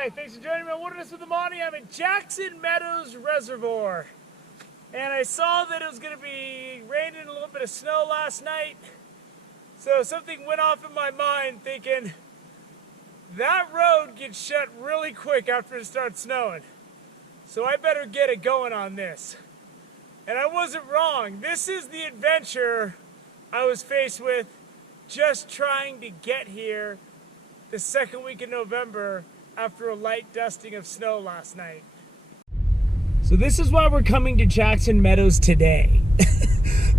Hi, thanks for joining me on Wilderness with the Monty. I'm at Jackson Meadows Reservoir. And I saw that it was going to be raining a little bit of snow last night. So something went off in my mind thinking, that road gets shut really quick after it starts snowing. So I better get it going on this. And I wasn't wrong. This is the adventure I was faced with just trying to get here the second week in November after a light dusting of snow last night. So this is why we're coming to Jackson Meadows today.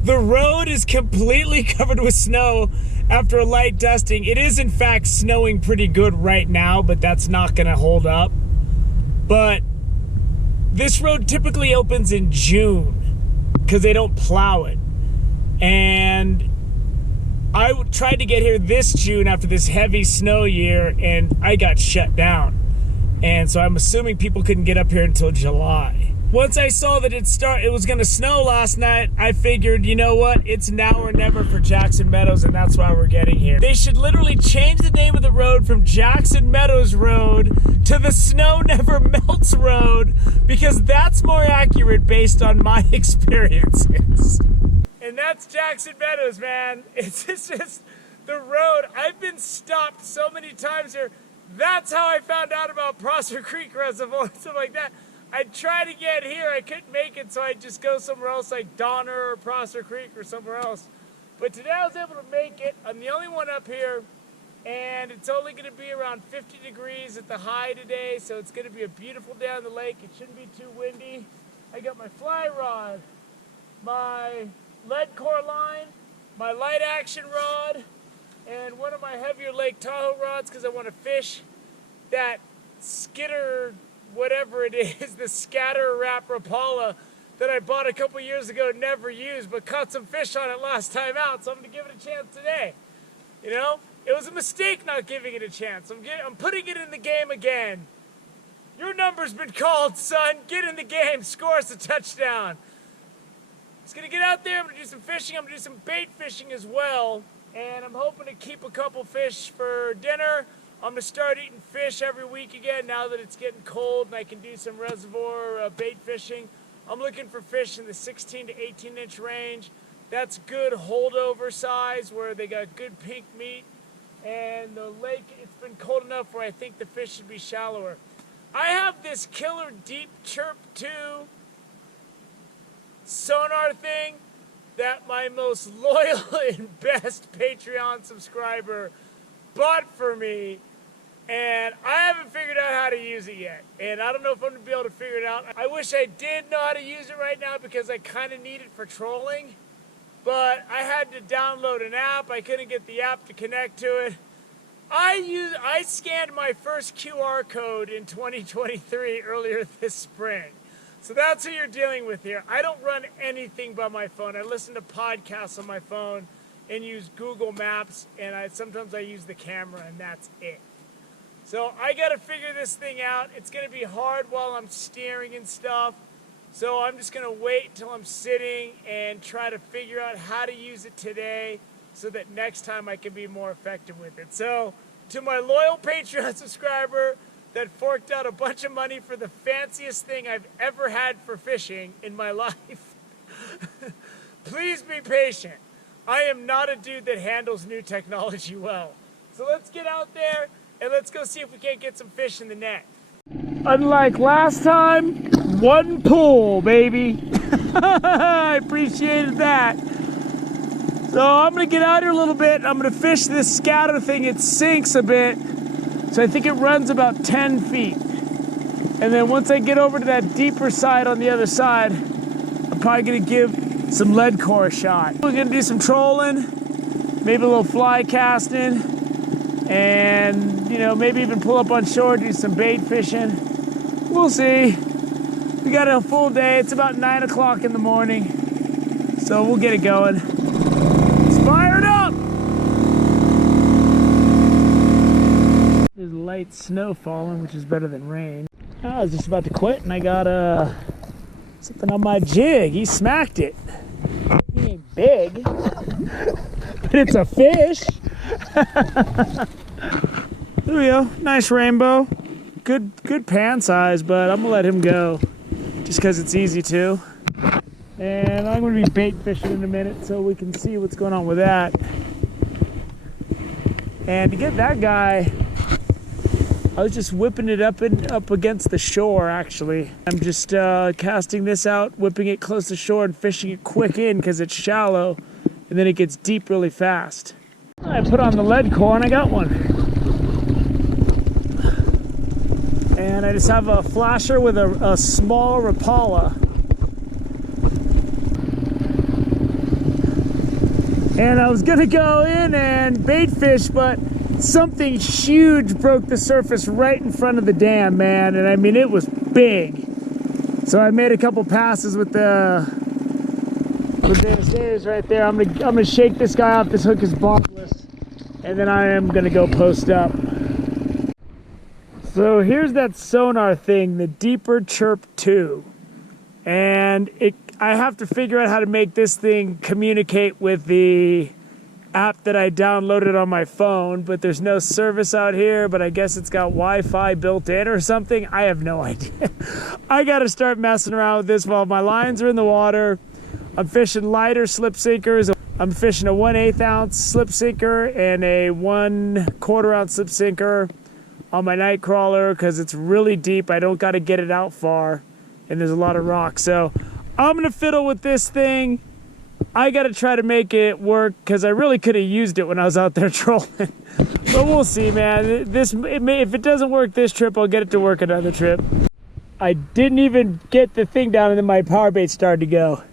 The road is completely covered with snow after a light dusting. It is in fact snowing pretty good right now, but that's not gonna hold up. But this road typically opens in June because they don't plow it. And I tried to get here this June after this heavy snow year, and I got shut down. And so I'm assuming people couldn't get up here until July. Once I saw that it was gonna snow last night, I figured, you know what? It's now or never for Jackson Meadows, and that's why we're getting here. They should literally change the name of the road from Jackson Meadows Road to the Snow Never Melts Road, because that's more accurate based on my experiences. And that's Jackson Meadows, man. It's just the road. I've been stopped so many times here. That's how I found out about Prosser Creek Reservoir and stuff like that. I'd try to get here, I couldn't make it, so I'd just go somewhere else like Donner or Prosser Creek or somewhere else. But today I was able to make it. I'm the only one up here, and it's only gonna be around 50 degrees at the high today, so it's gonna be a beautiful day on the lake. It shouldn't be too windy. I got my fly rod, my lead core line, my light action rod, and one of my heavier Lake Tahoe rods because I want to fish that skitter, whatever it is, the scatter wrap Rapala that I bought a couple years ago, never used, but caught some fish on it last time out, so I'm going to give it a chance today. You know, it was a mistake not giving it a chance. I'm putting it in the game again. Your number's been called, son. Get in the game. Score us a touchdown. Just gonna get out there, I'm gonna do some fishing, I'm gonna do some bait fishing as well, and I'm hoping to keep a couple fish for dinner. I'm gonna start eating fish every week again now that it's getting cold and I can do some reservoir bait fishing. I'm looking for fish in the 16 to 18 inch range. That's good holdover size where they got good pink meat, and the lake, it's been cold enough where I think the fish should be shallower. I have this killer Deep Chirp 2 sonar thing that my most loyal and best Patreon subscriber bought for me, and I haven't figured out how to use it yet, and I don't know if I'm gonna be able to figure it out. I wish I did know how to use it right now because I kind of need it for trolling, but I had to download an app. I couldn't get the app to connect to it. I scanned my first QR code in 2023 earlier this spring. So that's who you're dealing with here. I don't run anything by my phone. I listen to podcasts on my phone and use Google Maps, and sometimes I use the camera, and that's it. So I got to figure this thing out. It's going to be hard while I'm steering and stuff. So I'm just going to wait till I'm sitting and try to figure out how to use it today so that next time I can be more effective with it. So to my loyal Patreon subscriber that forked out a bunch of money for the fanciest thing I've ever had for fishing in my life, please be patient. I am not a dude that handles new technology well. So let's get out there and let's go see if we can't get some fish in the net. Unlike last time, one pull, baby. I appreciated that. So I'm gonna get out here a little bit and I'm gonna fish this scatter thing. It sinks a bit. So I think it runs about 10 feet. And then once I get over to that deeper side on the other side, I'm probably gonna give some lead core a shot. We're gonna do some trolling, maybe a little fly casting, and you know, maybe even pull up on shore, do some bait fishing. We'll see. We got a full day. It's about 9 o'clock in the morning. So we'll get it going. Let's fire it up! There's light snow falling, which is better than rain. I was just about to quit and I got something on my jig. He smacked it. He ain't big, but it's a fish. There we go. Nice rainbow. good pan size, but I'm gonna let him go just because it's easy to. And I'm gonna be bait fishing in a minute so we can see what's going on with that. And to get that guy, I was just whipping it up against the shore, actually. I'm just casting this out, whipping it close to shore and fishing it quick in because it's shallow, and then it gets deep really fast. I put on the lead core and I got one. And I just have a flasher with a small Rapala. And I was gonna go in and bait fish, but something huge broke the surface right in front of the dam, man. And I mean, it was big. So I made a couple passes with this right there. I'm gonna shake this guy off. This hook is barbless, and then I am gonna go post up. So here's that sonar thing, the Deeper Chirp 2, and I have to figure out how to make this thing communicate with the app that I downloaded on my phone, but there's no service out here, but I guess it's got Wi-Fi built in or something. I have no idea. I gotta start messing around with this while my lines are in the water. I'm fishing lighter slip sinkers. I'm fishing a 1/8 ounce slip sinker and a 1/4 ounce slip sinker on my night crawler because it's really deep. I don't gotta get it out far, and there's a lot of rocks. So I'm gonna fiddle with this thing. I gotta try to make it work because I really could have used it when I was out there trolling. But we'll see, man. If it doesn't work this trip, I'll get it to work another trip. I didn't even get the thing down and then my power bait started to go.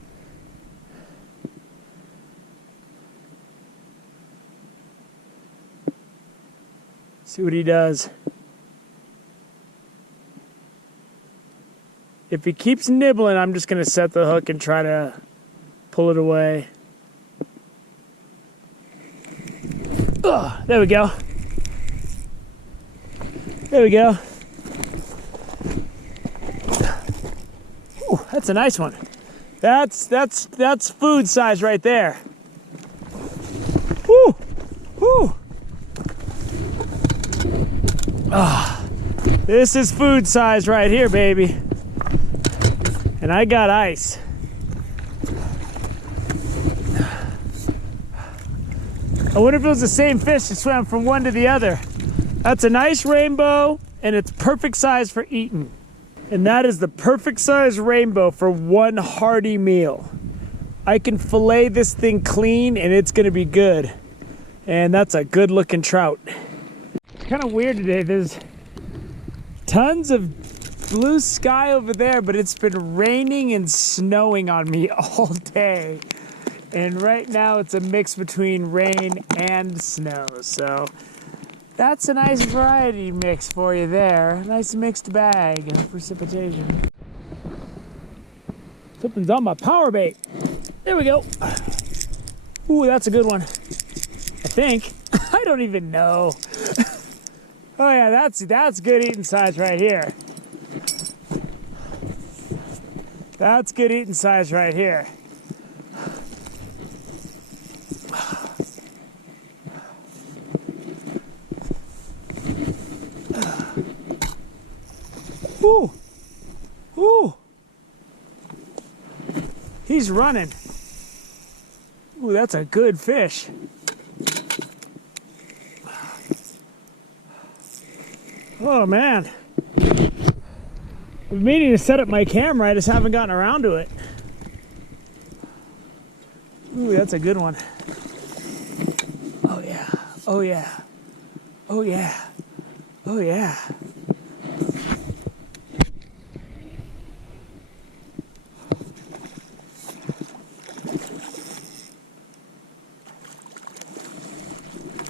See what he does. If he keeps nibbling, I'm just gonna set the hook and try to pull it away. Oh, there we go. There we go. Ooh, that's a nice one. That's food size right there. Woo! Woo! Ah, this is food size right here, baby. And I got ice. I wonder if it was the same fish that swam from one to the other. That's a nice rainbow, and it's perfect size for eating. And that is the perfect size rainbow for one hearty meal. I can fillet this thing clean, and it's gonna be good. And that's a good looking trout. It's kind of weird today. There's tons of blue sky over there, but it's been raining and snowing on me all day. And right now it's a mix between rain and snow. So that's a nice variety mix for you there. Nice mixed bag of precipitation. Something's on my power bait. There we go. Ooh, that's a good one. I think. I don't even know. Oh yeah, that's good eating size right here. That's good eating size right here. Ooh. Ooh. He's running. Ooh, that's a good fish. Oh man. I've been meaning to set up my camera, I just haven't gotten around to it. Ooh, that's a good one. Oh yeah. Oh yeah. Oh yeah. Oh yeah.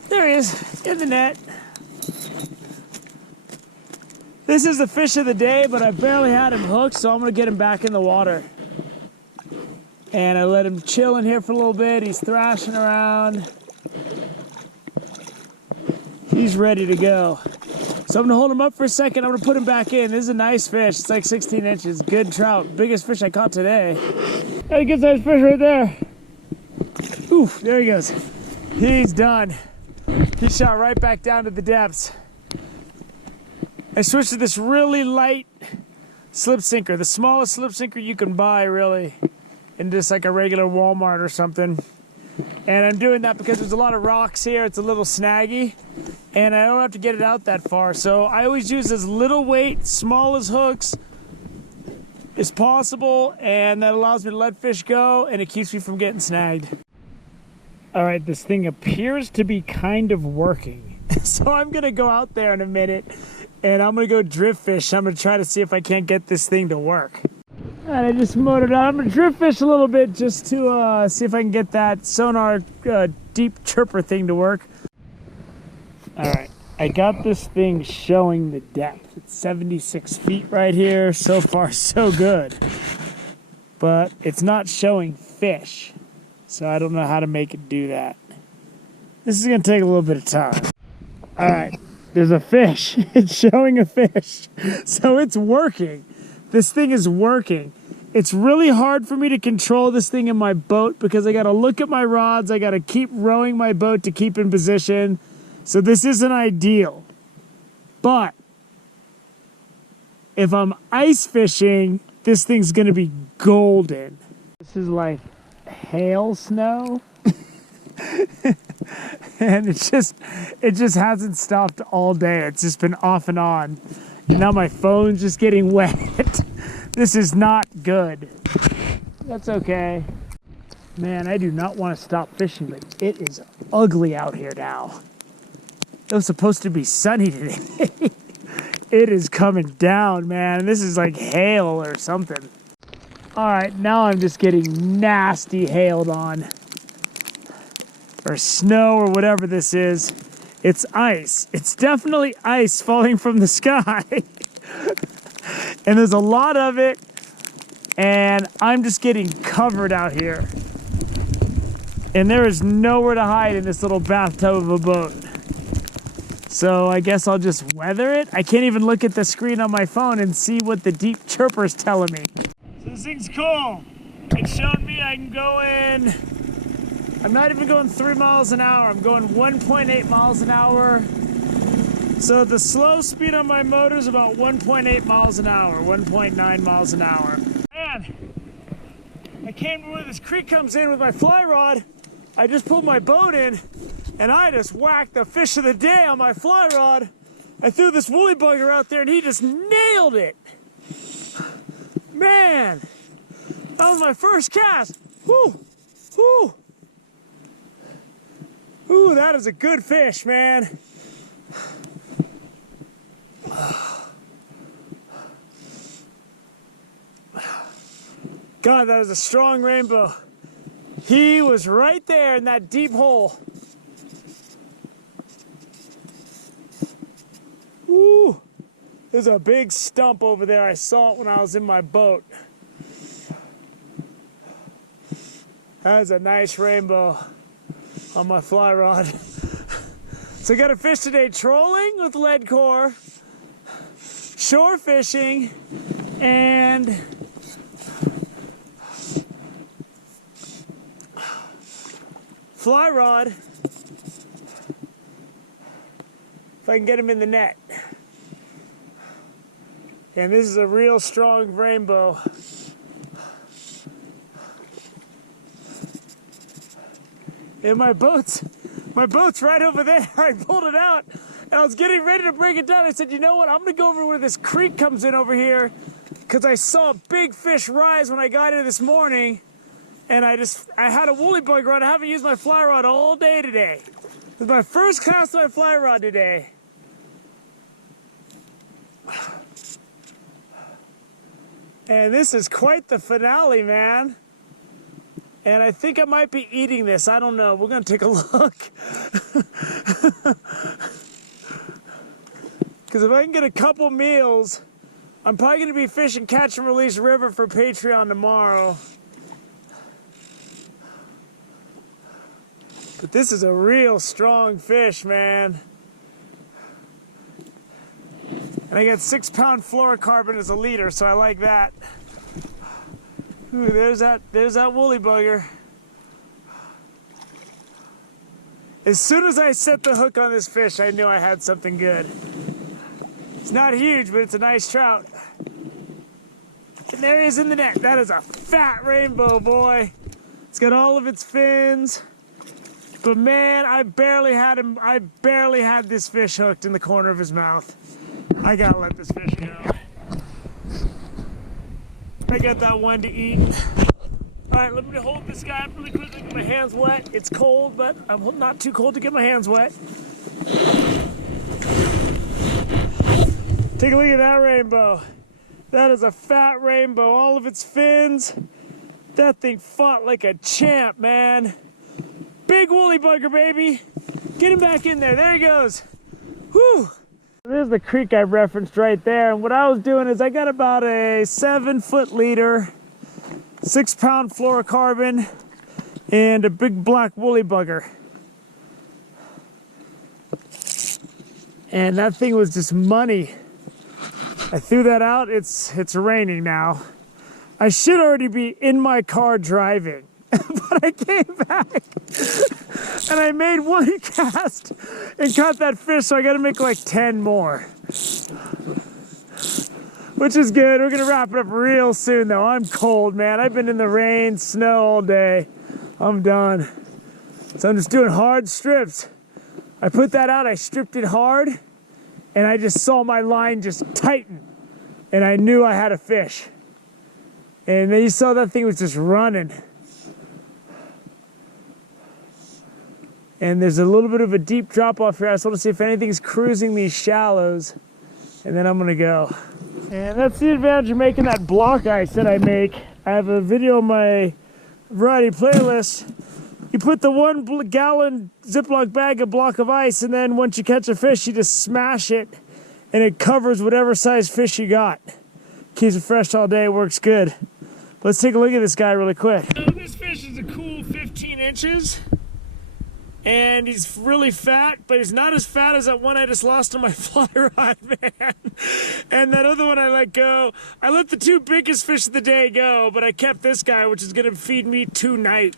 There he is, in the net. This is the fish of the day, but I barely had him hooked, so I'm gonna get him back in the water. And I let him chill in here for a little bit. He's thrashing around. He's ready to go. So I'm gonna hold him up for a second. I'm gonna put him back in. This is a nice fish. It's like 16 inches, good trout. Biggest fish I caught today. That's a good sized fish right there. Oof, there he goes. He's done. He shot right back down to the depths. I switched to this really light slip sinker, the smallest slip sinker you can buy, really, in just like a regular Walmart or something. And I'm doing that because there's a lot of rocks here. It's a little snaggy, and I don't have to get it out that far. So I always use as little weight, small as hooks as possible, and that allows me to let fish go, and it keeps me from getting snagged. All right, this thing appears to be kind of working. So I'm gonna go out there in a minute, and I'm gonna go drift fish. I'm gonna try to see if I can't get this thing to work. All right, I just motored out. I'm gonna drift fish a little bit just to see if I can get that sonar deep chirper thing to work. All right, I got this thing showing the depth. It's 76 feet right here. So far, so good. But it's not showing fish. So I don't know how to make it do that. This is gonna take a little bit of time. All right, there's a fish. It's showing a fish. So it's working. This thing is working. It's really hard for me to control this thing in my boat because I gotta look at my rods. I gotta keep rowing my boat to keep in position. So this isn't ideal. But if I'm ice fishing, this thing's gonna be golden. This is like hail snow. And it just hasn't stopped all day. It's just been off and on. And now my phone's just getting wet. This is not good. That's okay. Man, I do not want to stop fishing, but it is ugly out here now. It was supposed to be sunny today. It is coming down, man. This is like hail or something. All right, now I'm just getting nasty hailed on. Or snow or whatever this is. It's ice. It's definitely ice falling from the sky. And there's a lot of it. And I'm just getting covered out here. And there is nowhere to hide in this little bathtub of a boat. So I guess I'll just weather it. I can't even look at the screen on my phone and see what the deep chirper's telling me. So this thing's cool. It's showing me I can go in. I'm not even going 3 miles an hour. I'm going 1.8 miles an hour. So the slow speed on my motor is about 1.8 miles an hour, 1.9 miles an hour. Man, I came to where this creek comes in with my fly rod. I just pulled my boat in, and I just whacked the fish of the day on my fly rod. I threw this woolly bugger out there, and he just nailed it. Man, that was my first cast. Whoo, whoo. Ooh, that is a good fish, man. God, that is a strong rainbow. He was right there in that deep hole. Ooh, there's a big stump over there. I saw it when I was in my boat. That is a nice rainbow on my fly rod. So I got a fish today trolling with lead core, shore fishing, and fly rod. If I can get him in the net. And this is a real strong rainbow. And my boat's right over there. I pulled it out, and I was getting ready to bring it down. I said, you know what? I'm going to go over where this creek comes in over here, because I saw a big fish rise when I got here this morning, and I had a woolly bugger on. I haven't used my fly rod all day today. It was my first cast of my fly rod today. And this is quite the finale, man. And I think I might be eating this. I don't know. We're going to take a look. Because if I can get a couple meals, I'm probably going to be fishing Catch and Release River for Patreon tomorrow. But this is a real strong fish, man. And I got 6-pound fluorocarbon as a leader, so I like that. Ooh, there's that woolly bugger. As soon as I set the hook on this fish, I knew I had something good. It's not huge, but it's a nice trout. And there he is in the net. That is a fat rainbow, boy. It's got all of its fins. But man, I barely had this fish hooked in the corner of his mouth. I gotta let this fish go. I got that one to eat. All right, let me hold this guy up really quickly. Get my hands wet. It's cold, but I'm not too cold to get my hands wet. Take a look at that rainbow. That is a fat rainbow. All of its fins. That thing fought like a champ, man. Big woolly bugger, baby. Get him back in there. There he goes. Whew. There's the creek I referenced right there. And what I was doing is I got about a 7-foot leader, 6-pound fluorocarbon, and a big black woolly bugger. And that thing was just money. I threw that out. It's raining now. I should already be in my car driving, but I came back and I made one cast and caught that fish, so I got to make like 10 more, which is good. We're going to wrap it up real soon, though. I'm cold, man. I've been in the rain, snow all day. I'm done. So I'm just doing hard strips. I put that out, I stripped it hard, and I just saw my line just tighten, and I knew I had a fish. And then you saw that thing was just running. And there's a little bit of a deep drop off here. I just want to see if anything's cruising these shallows, and then I'm gonna go. And that's the advantage of making that block ice that I make. I have a video on my variety playlist. You put the 1 gallon Ziploc bag, a block of ice, and then once you catch a fish, you just smash it, and it covers whatever size fish you got. Keeps it fresh all day, works good. Let's take a look at this guy really quick. So this fish is a cool 15 inches, and he's really fat, but he's not as fat as that one I just lost on my fly rod, man. And that other one I let go. I let the 2 biggest fish of the day go, but I kept this guy, which is gonna feed me tonight.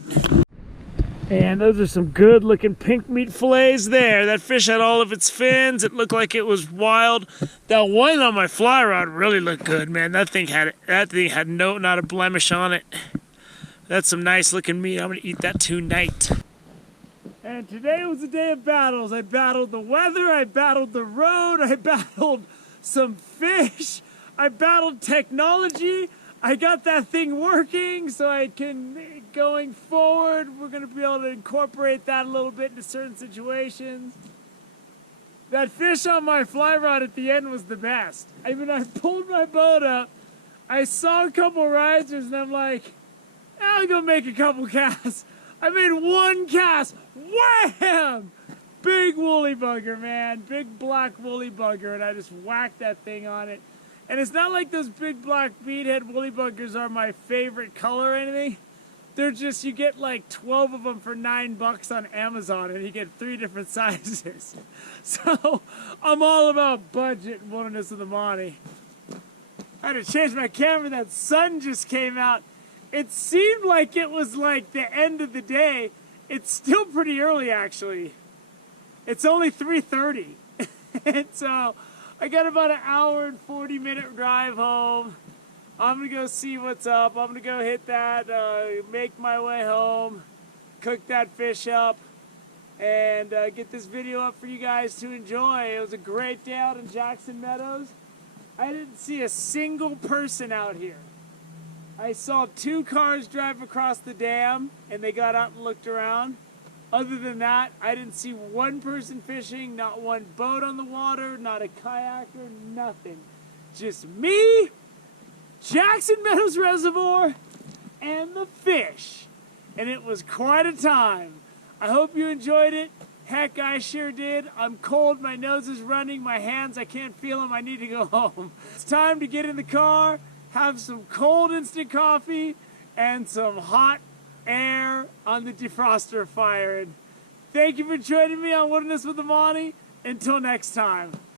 And those are some good looking pink meat fillets there. That fish had all of its fins. It looked like it was wild. That one on my fly rod really looked good, man. That thing had not a blemish on it. That's some nice looking meat. I'm gonna eat that tonight. And today was a day of battles. I battled the weather, I battled the road, I battled some fish, I battled technology. I got that thing working, so I can, going forward, we're going to be able to incorporate that a little bit into certain situations. That fish on my fly rod at the end was the best. I mean, I pulled my boat up, I saw a couple risers, and I'm like, I'll go make a couple casts. I made 1 cast, wham! Big woolly bugger, man, big black woolly bugger, and I just whacked that thing on it. And it's not like those big black beadhead woolly buggers are my favorite color or anything. They're just, you get like 12 of them for $9 on Amazon, and you get 3 different sizes. So I'm all about budget and wilderness of the Monty. I had to change my camera. That sun just came out. It seemed like it was like the end of the day. It's still pretty early, actually. It's only 3:30. And so I got about an hour and 40-minute drive home. I'm going to go see what's up. I'm going to go hit that, make my way home, cook that fish up, and get this video up for you guys to enjoy. It was a great day out in Jackson Meadows. I didn't see a single person out here. I saw 2 cars drive across the dam, and they got out and looked around. Other than that, I didn't see 1 person fishing, not 1 boat on the water, not a kayaker, nothing. Just me, Jackson Meadows Reservoir, and the fish. And it was quite a time. I hope you enjoyed it. Heck, I sure did. I'm cold, my nose is running, my hands, I can't feel them, I need to go home. It's time to get in the car, have some cold instant coffee, and some hot air on the defroster fire. And thank you for joining me on Wilderness with the Monty. Until next time.